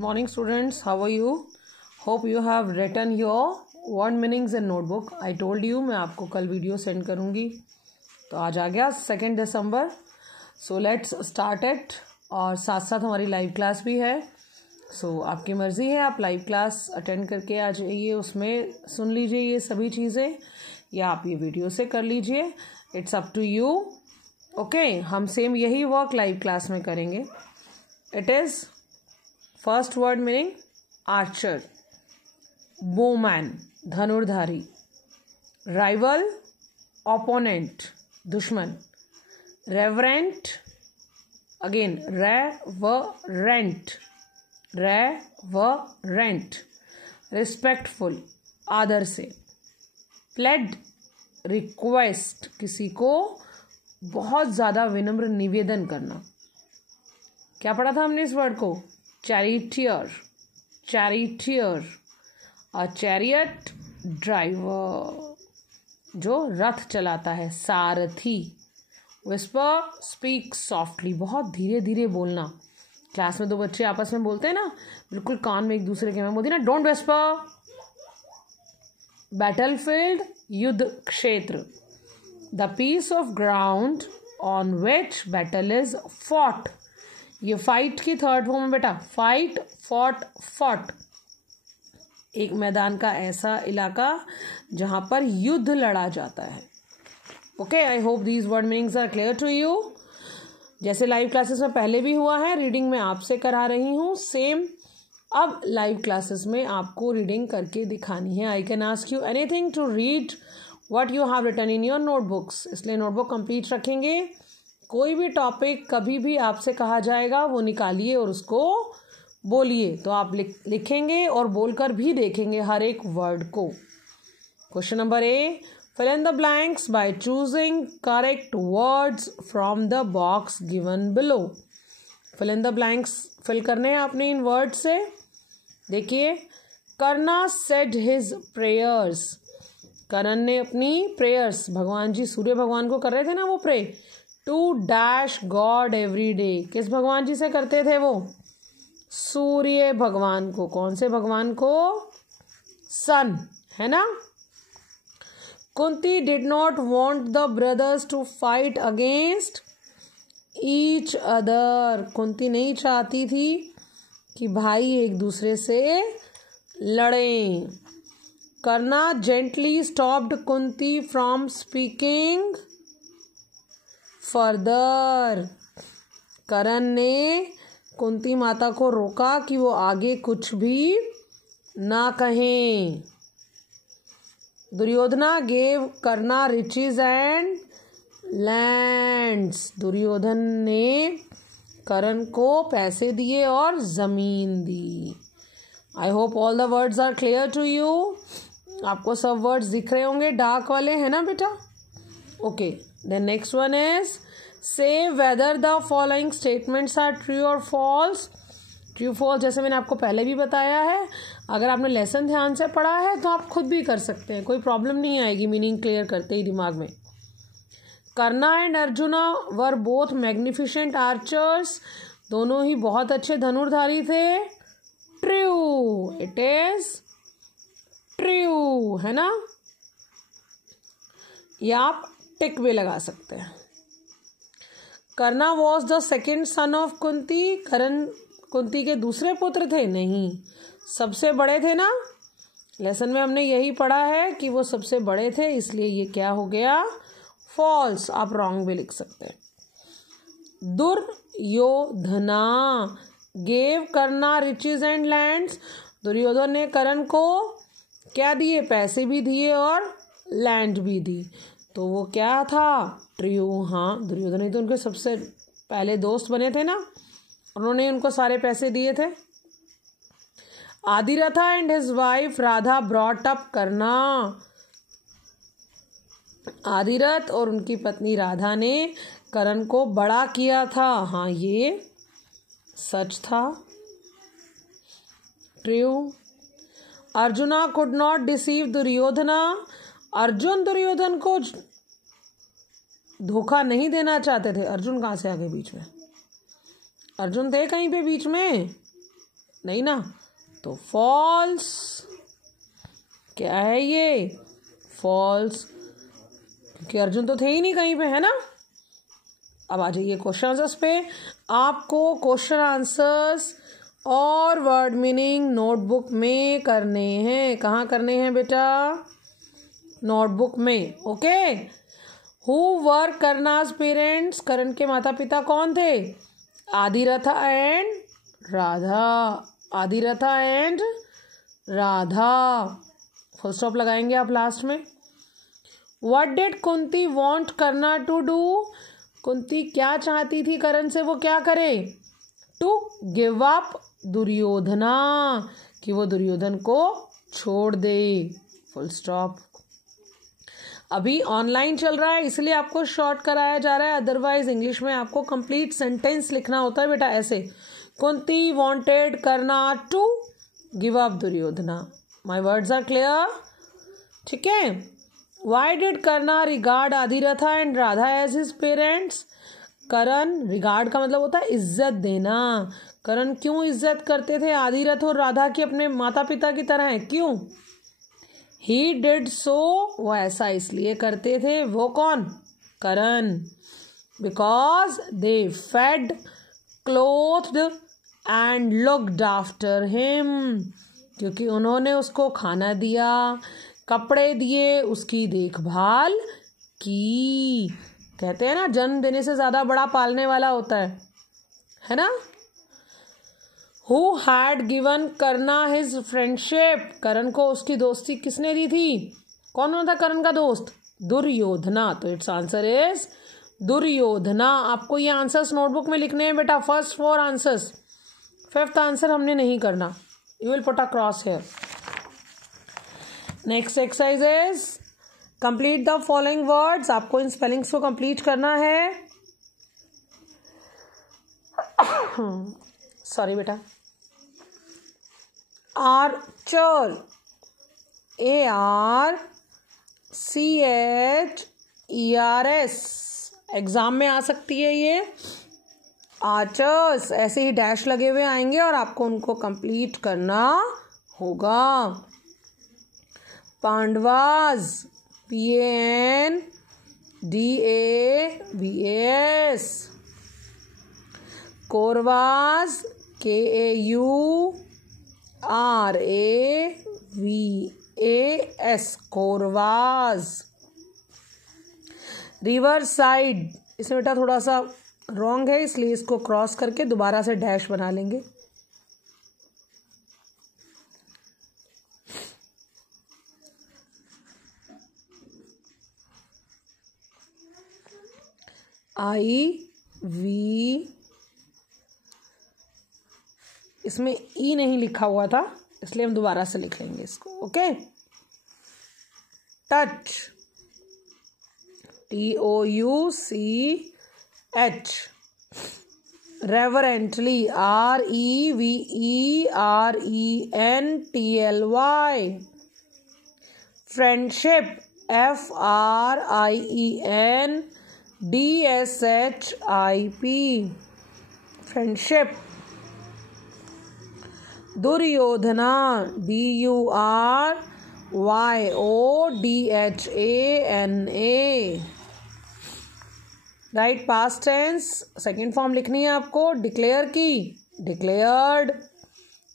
Morning students, how are you? Hope you have written your word meanings in notebook. I told you मैं आपको कल video send करूँगी. तो आज आ गया 2 दिसंबर. So let's start it. और साथ साथ हमारी लाइव क्लास भी है. सो आपकी मर्ज़ी है, आप लाइव क्लास अटेंड करके आ जाइए, उसमें सुन लीजिए ये सभी चीज़ें, या आप ये वीडियो से कर लीजिए. It's up to you. Okay, हम सेम यही वर्क लाइव क्लास में करेंगे. It is first word meaning archer, bowman धनुर्धारी, राइवल ओपोनेंट दुश्मन, रेवरेंट अगेन रेवरेंट रिस्पेक्टफुल आदर से, प्लेड रिक्वेस्ट किसी को बहुत ज़्यादा विनम्र निवेदन करना. क्या पढ़ा था हमने इस वर्ड को? चैरिटियर और चैरियट ड्राइवर जो रथ चलाता है, सारथी. विस्पर स्पीक सॉफ्टली, बहुत धीरे धीरे बोलना. क्लास में दो बच्चे आपस में बोलते हैं ना, बिल्कुल कान में एक दूसरे के, मैं बोलती ना डोंट विस्पर. बैटलफील्ड युद्ध क्षेत्र, the piece of ground on which battle is fought. ये फाइट की थर्ड फॉर्म है बेटा. Fight, fought. एक मैदान का ऐसा इलाका जहां पर युद्ध लड़ा जाता है. Okay, I hope these word meanings are clear to you. जैसे लाइव क्लासेस में पहले भी हुआ है, रीडिंग में आपसे करा रही हूँ सेम. अब लाइव क्लासेस में आपको रीडिंग करके दिखानी है. I can ask you anything to read what you have written in your notebooks. इसलिए नोटबुक कंप्लीट रखेंगे. कोई भी टॉपिक कभी भी आपसे कहा जाएगा वो निकालिए और उसको बोलिए. तो आप लिखेंगे और बोलकर भी देखेंगे हर एक वर्ड को. Question number A, fill in the blanks by choosing correct words from the box given below. Fill in the blanks fill करने हैं आपने इन वर्ड से. देखिए, Karna said his prayers. Karan ने अपनी प्रेयर्स, भगवान जी सूर्य भगवान को कर रहे थे ना वो pray, to dash God every day. किस भगवान जी से करते थे वो? सूर्य भगवान को. कौन से भगवान को? सन, है ना. Kunti did not want the brothers to fight against each other. Kunti नहीं चाहती थी कि भाई एक दूसरे से लड़ें. Karna gently stopped Kunti from speaking further. Karan ने कुंती माता को रोका कि वो आगे कुछ भी ना कहें. Duryodhana gave Karna riches and lands. Duryodhan ने करण को पैसे दिए और जमीन दी. I hope all the words are clear to you. आपको सब वर्ड्स दिख रहे होंगे, डार्क वाले, है ना बेटा. Okay, then next one is say whether the following statements are true or false. True false जैसे मैंने आपको पहले भी बताया है. अगर आपने लेसन ध्यान से पढ़ा है तो आप खुद भी कर सकते हैं, कोई प्रॉब्लम नहीं आएगी मीनिंग क्लियर करते ही दिमाग में. Karna and Arjuna were both magnificent archers. दोनों ही बहुत अच्छे धनुर्धारी थे. ट्रू, इट इज ट्रू, है ना. या आप टिक भी लगा सकते हैं. Karna was the second son of Kunti. Karan Kunti के दूसरे पुत्र थे? नहीं, सबसे बड़े थे ना. लेसन में हमने यही पढ़ा है कि वो सबसे बड़े थे, इसलिए ये क्या हो गया? फॉल्स. आप रॉन्ग भी लिख सकते हैं. Duryodhana gave Karna riches and lands. Duryodhan ने करण को क्या दिए? पैसे भी दिए और लैंड भी दी. तो वो क्या था? ट्रू. हाँ, दुर्योधन ही तो उनके सबसे पहले दोस्त बने थे ना, उन्होंने उनको सारे पैसे दिए थे. Adiratha and his wife Radha brought up Karna. Adirath और उनकी पत्नी राधा ने करण को बड़ा किया था. हाँ, ये सच था. True. Arjuna could not deceive Duryodhana. Arjun Duryodhan को धोखा नहीं देना चाहते थे. अर्जुन कहाँ से आ गए बीच में? अर्जुन थे कहीं पे बीच में? नहीं ना, तो फॉल्स। क्या है ये? फॉल्स, क्योंकि अर्जुन तो थे ही नहीं कहीं पे, है ना। अब आ जाइए क्वेश्चन आंसर्स पे। आपको क्वेश्चन आंसर्स और वर्ड मीनिंग नोटबुक में करने हैं। कहाँ करने हैं बेटा? नोटबुक में। Okay. Who were Karna's parents? Karan के माता पिता कौन थे? Adiratha and Radha. Adiratha and Radha. Full stop लगाएंगे आप लास्ट में। What did Kunti want Karna to do? कुंती क्या चाहती थी करण से वो क्या करे? टू गिव अप दुर्योधना, कि वो दुर्योधन को छोड़ दे। Full stop. अभी ऑनलाइन चल रहा है इसलिए आपको शॉर्ट कराया जा रहा है, अदरवाइज इंग्लिश में आपको कंप्लीट सेंटेंस लिखना होता है बेटा ऐसे। Kunti wanted Karna to give up Duryodhana. My words are clear? ठीक है। Why did Karna regard Adiratha and Radha as his parents? Karan, regard का मतलब होता है इज्जत देना। करण क्यों इज्जत करते थे आदिरथ और राधा की अपने माता पिता की तरह? क्यों? ही डिड सो, वो ऐसा इसलिए करते थे। वो कौन? Karan. Because they fed, clothed and looked after him, क्योंकि उन्होंने उसको खाना दिया, कपड़े दिए, उसकी देखभाल की। कहते हैं ना, जन्म देने से ज्यादा बड़ा पालने वाला होता है ना। हु हैड गिवन करना हिज फ्रेंडशिप? करण को उसकी दोस्ती किसने दी थी? कौन था करण का दोस्त? दुर्योधना। तो इट्स आंसर इज दुर्योधना। आपको ये आंसर्स नोटबुक में लिखने हैं बेटा, फर्स्ट 4 आंसर्स। 5th आंसर हमने नहीं करना। You will put a cross here. Next exercise is complete the following words. आपको इन स्पेलिंग्स को कंप्लीट करना है। सॉरी बेटा। आर्चर, ARCHERS, एग्जाम में आ सकती है ये। आर्चर्स ऐसे ही डैश लगे हुए आएंगे और आपको उनको कंप्लीट करना होगा। Pandavas, PANDAVAS, Kauravas, KAURAVAS, Kauravas. River side, इसमें बेटा थोड़ा सा रॉन्ग है इसलिए इसको क्रॉस करके दोबारा से डैश बना लेंगे। IV, इसमें ई नहीं लिखा हुआ था इसलिए हम दोबारा से लिख लेंगे इसको। Okay. Touch, TOUCH। Reverently, REVERENTLY। Friendship, FRIENDSHIP। Friendship. Duryodhana, DURYODHANA। Right past tense, second form लिखनी है आपको। डिक्लेयर की, डिक्लेयर्ड।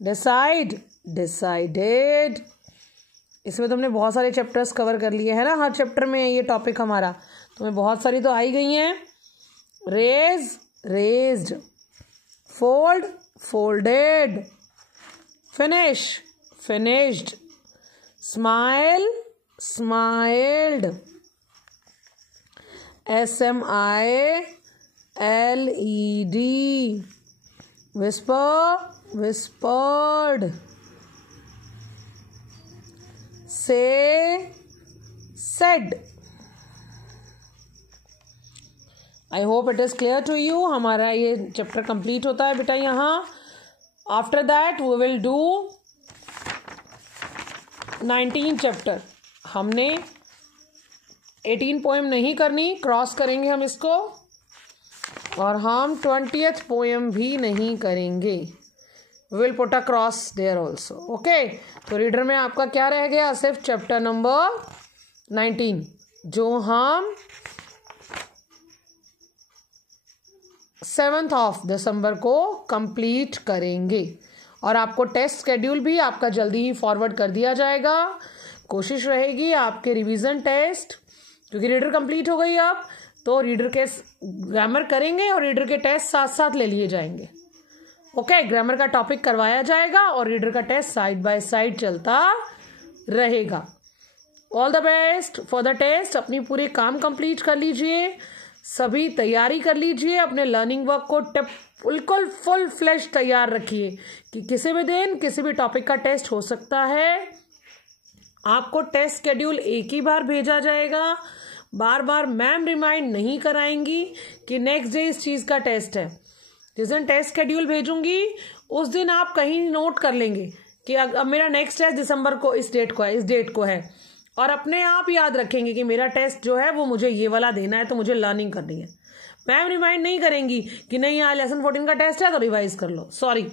Decide, decided. इसमें तुमने बहुत सारे चैप्टर्स कवर कर लिए हैं ना, हर चैप्टर में ये टॉपिक हमारा, तुम्हें बहुत सारी तो आई गई हैं। Raise, raised. Fold, folded. Finish, finished. Smile, smiled. SMILED। Whisper, whispered. Say, said. I hope it is clear to you. हमारा ये चैप्टर कंप्लीट होता है बेटा यहाँ। After that we will do 19 chapter. हमने 18 पोएम नहीं करनी, क्रॉस करेंगे हम इसको, और हम 20th पोएम भी नहीं करेंगे। Will put a cross there also. Okay, तो रीडर में आपका क्या रह गया? सिर्फ चैप्टर नंबर 19 जो हम 7 दिसंबर को कंप्लीट करेंगे। और आपको टेस्ट शेड्यूल भी आपका जल्दी ही फॉरवर्ड कर दिया जाएगा। कोशिश रहेगी आपके रिवीजन टेस्ट, क्योंकि रीडर कंप्लीट हो गई अब, तो रीडर के ग्रामर करेंगे और रीडर के टेस्ट साथ साथ ले लिए जाएंगे। ओके, ग्रामर का टॉपिक करवाया जाएगा और रीडर का टेस्ट साइड बाय साइड चलता रहेगा। All the best for the test. अपनी पूरे काम कंप्लीट कर लीजिए, सभी तैयारी कर लीजिए, अपने लर्निंग वर्क को बिल्कुल फुल फ्लैश तैयार रखिए कि किसी भी दिन किसी भी टॉपिक का टेस्ट हो सकता है। आपको टेस्ट शेड्यूल एक ही बार भेजा जाएगा, बार बार मैम रिमाइंड नहीं कराएंगी कि नेक्स्ट डे इस चीज़ का टेस्ट है। जिस दिन टेस्ट शेड्यूल भेजूंगी उस दिन आप कहीं नोट कर लेंगे कि अब मेरा नेक्स्ट टेस्ट दिसंबर को इस डेट को है, और अपने आप याद रखेंगे कि मेरा टेस्ट जो है वो मुझे ये वाला देना है, तो मुझे लर्निंग करनी है। मैम रिमाइंड नहीं करेंगी कि नहीं यहाँ लेसन 14 का टेस्ट है तो रिवाइज कर लो। सॉरी,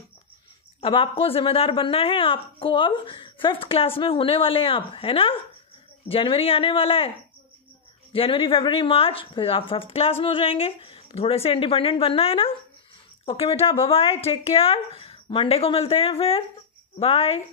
अब आपको जिम्मेदार बनना है। आपको अब 5th क्लास में होने वाले हैं आप, है ना? जनवरी आने वाला है, जनवरी फरवरी मार्च, फिर आप 5th क्लास में हो जाएंगे। थोड़े से इंडिपेंडेंट बनना है ना। ओके बेटा, bye bye, take care. Monday को मिलते हैं फिर, बाय।